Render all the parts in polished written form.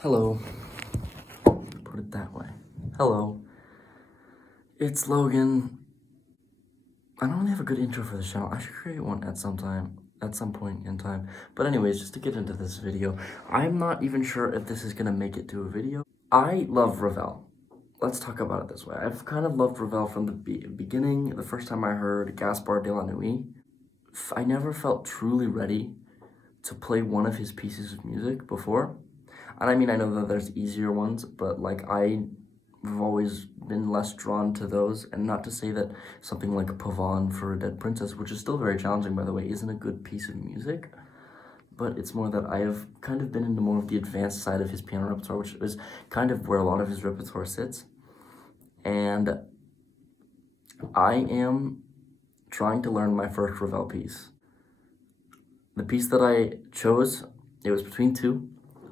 Hello. Put it that way. Hello. It's Logan. I don't really have a good intro for the channel. I should create one at some point in time. But anyways, just to get into this video, I'm not even sure if this is gonna make it to a video. I love Ravel. Let's talk about it this way. I've kind of loved Ravel from the beginning. The first time I heard Gaspard de la Nuit, I never felt truly ready to play one of his pieces of music before. And I mean, I know that there's easier ones, but like I've always been less drawn to those. And not to say that something like Pavane for a Dead Princess, which is still very challenging, by the way, isn't a good piece of music. But it's more that I have kind of been into more of the advanced side of his piano repertoire, which is kind of where a lot of his repertoire sits. And I am trying to learn my first Ravel piece. The piece that I chose, it was between two.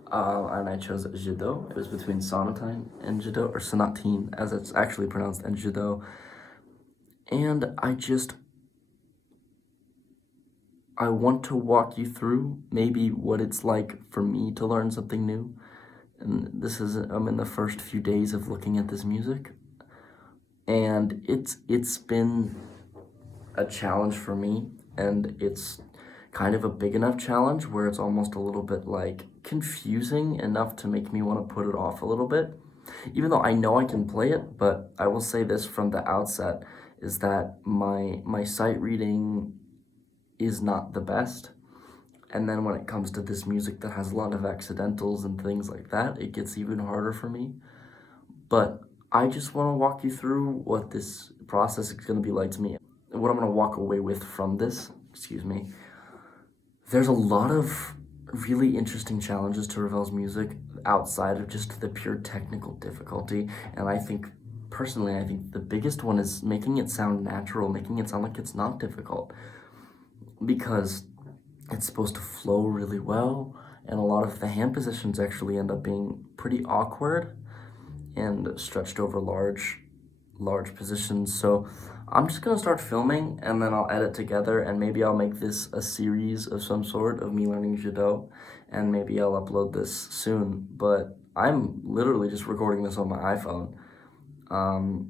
And I chose Jeux. It was between Sonatine and Jeux, or Sonatine, as it's actually pronounced, and Jeux. And I want to walk you through maybe what it's like for me to learn something new. And I'm in the first few days of looking at this music. And it's been a challenge for me, and it's kind of a big enough challenge where it's almost a little bit like confusing enough to make me want to put it off a little bit. Even though I know I can play it, but I will say this from the outset, is that my sight reading is not the best. And then when it comes to this music that has a lot of accidentals and things like that, it gets even harder for me. But I just want to walk you through what this process is going to be like to me, what I'm going to walk away with from this, There's a lot of really interesting challenges to Ravel's music outside of just the pure technical difficulty, and I think the biggest one is making it sound natural, making it sound like it's not difficult, because it's supposed to flow really well, and a lot of the hand positions actually end up being pretty awkward and stretched over large positions. So I'm just gonna start filming, and then I'll edit together, and maybe I'll make this a series of some sort of me learning Jeux, and maybe I'll upload this soon. But I'm literally just recording this on my iPhone.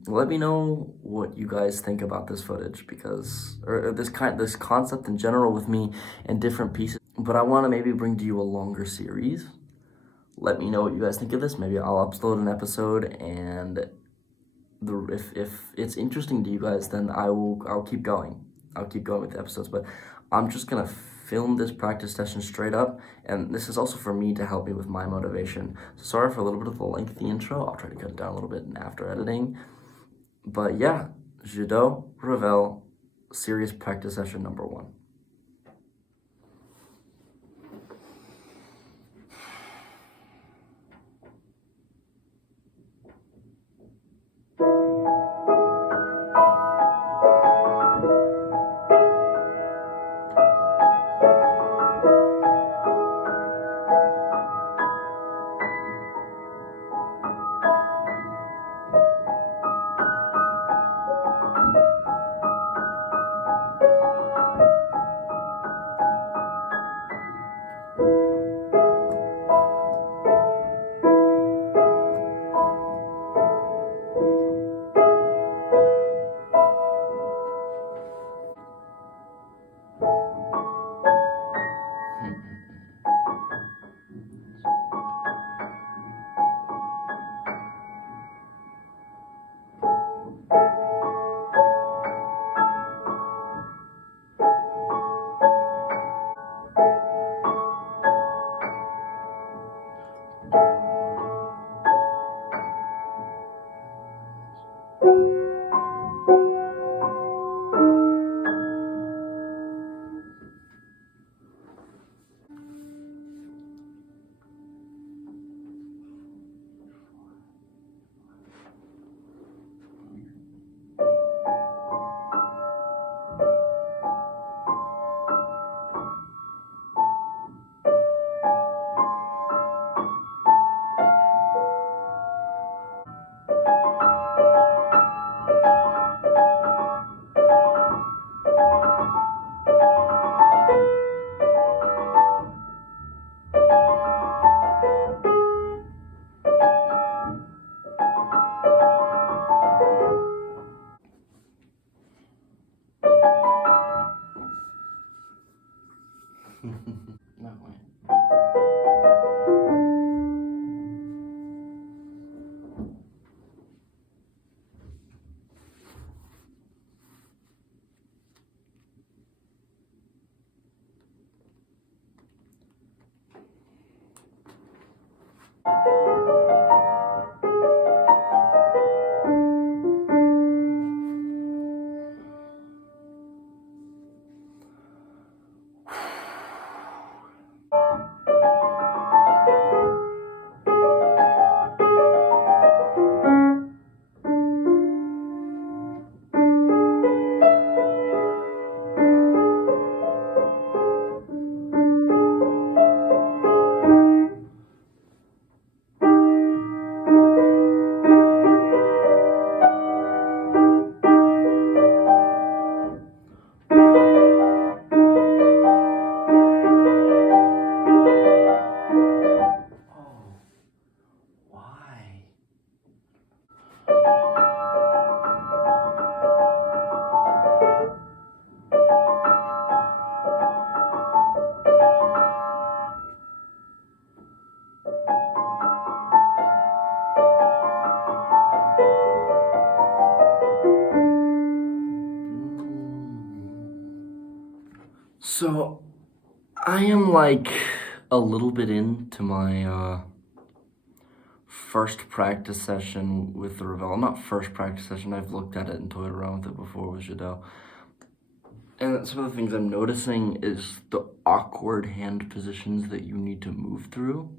Let me know what you guys think about this footage, or this concept in general with me and different pieces. But I want to maybe bring to you a longer series. Let me know what you guys think of this. Maybe I'll upload an episode, and if it's interesting to you guys, then I'll keep going. I'll keep going with the episodes. But I'm just gonna film this practice session straight up, and this is also for me to help me with my motivation. So sorry for a little bit of the lengthy intro. I'll try to cut it down a little bit after editing. But yeah, Jeux, Ravel, serious practice session number 1. So I am like a little bit into my first practice session with the Ravel. Not first practice session, I've looked at it and toyed around with it before with Jeux. And some of the things I'm noticing is the awkward hand positions that you need to move through.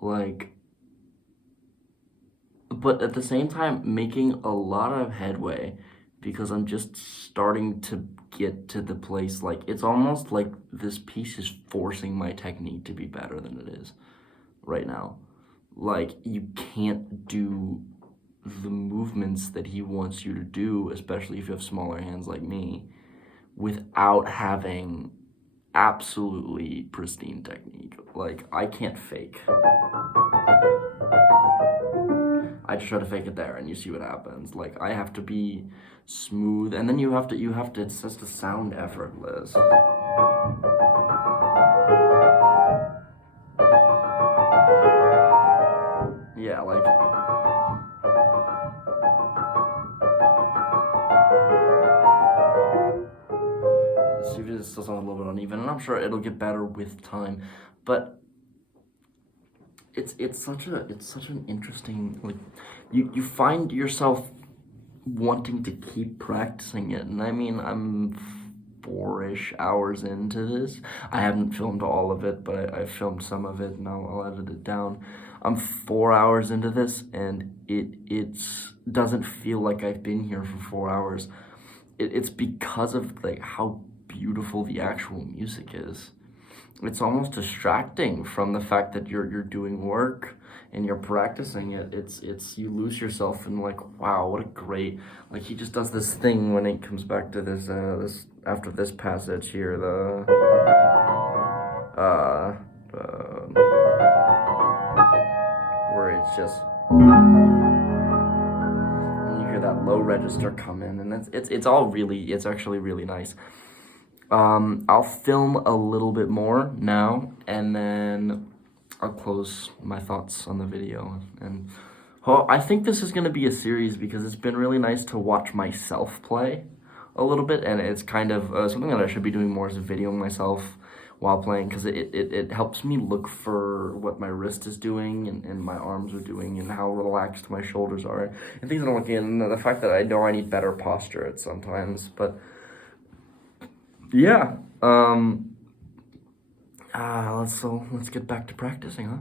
Like, but at the same time, making a lot of headway because I'm just starting to get to the place. Like, it's almost like this piece is forcing my technique to be better than it is right now. Like, you can't do the movements that he wants you to do, especially if you have smaller hands like me, without having absolutely pristine technique. Like, I can't fake. I just try to fake it there and you see what happens. Like, I have to be smooth, and then you have to, it's just to sound effortless. Yeah, like, see if it still sounds a little bit uneven, and I'm sure it'll get better with time, but it's such an interesting, like, you find yourself wanting to keep practicing it. And I mean, I'm 4-ish hours into this. I haven't filmed all of it, but I filmed some of it, and I'll edit it down. I'm 4 hours into this, and it's doesn't feel like I've been here for 4 hours. It's because of like how beautiful the actual music is. It's almost distracting from the fact that you're doing work and you're practicing it. It's you lose yourself in like, wow, what a great, like, he just does this thing when he comes back to this after this passage here, where it's just, and you hear that low register come in, and it's all really, it's actually really nice. I'll film a little bit more now, and then I'll close my thoughts on the video. And I think this is going to be a series because it's been really nice to watch myself play a little bit, and it's kind of something that I should be doing more, is videoing myself while playing, because it helps me look for what my wrist is doing and my arms are doing and how relaxed my shoulders are and things that I'm looking at, and the fact that I know I need better posture at sometimes, but yeah. Let's get back to practicing, huh?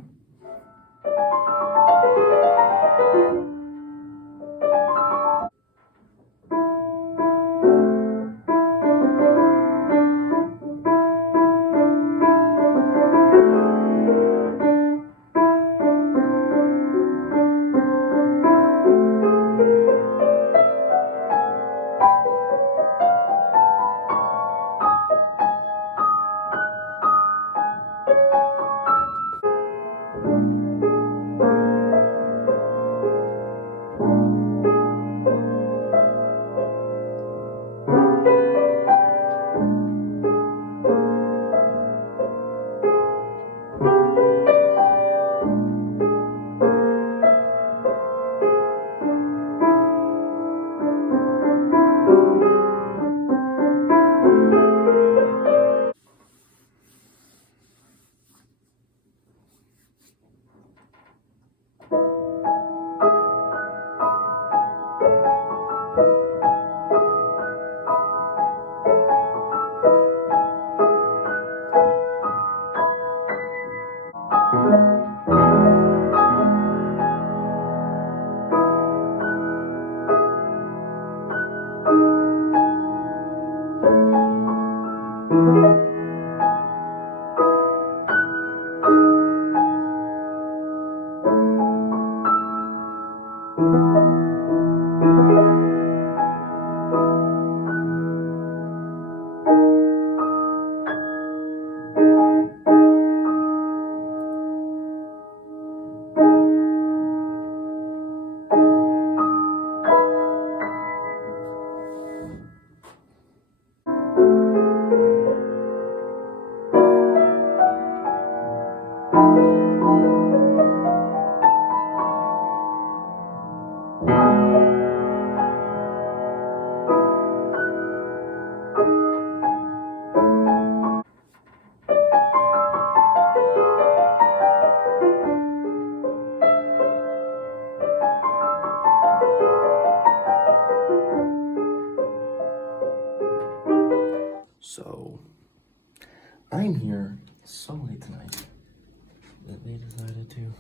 to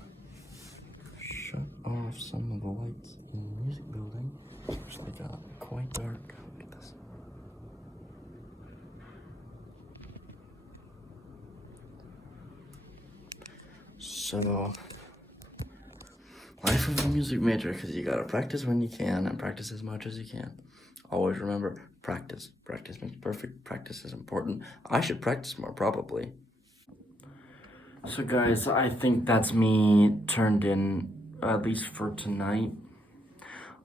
shut off some of the lights in the music building, which they got quite dark. Look at this. So, life of a music major, because you gotta practice when you can and practice as much as you can. Always remember, practice. Practice makes perfect. Practice is important. I should practice more, probably. So guys, I think that's me turned in, at least for tonight.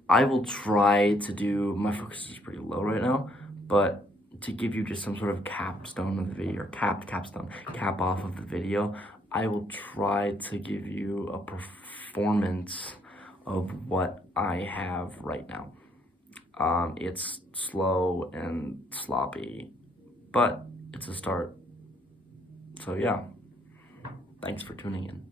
I will try to do, my focus is pretty low right now, but to give you just some sort of capstone of the video, or cap off of the video, I will try to give you a performance of what I have right now. It's slow and sloppy, but it's a start. So yeah, thanks for tuning in.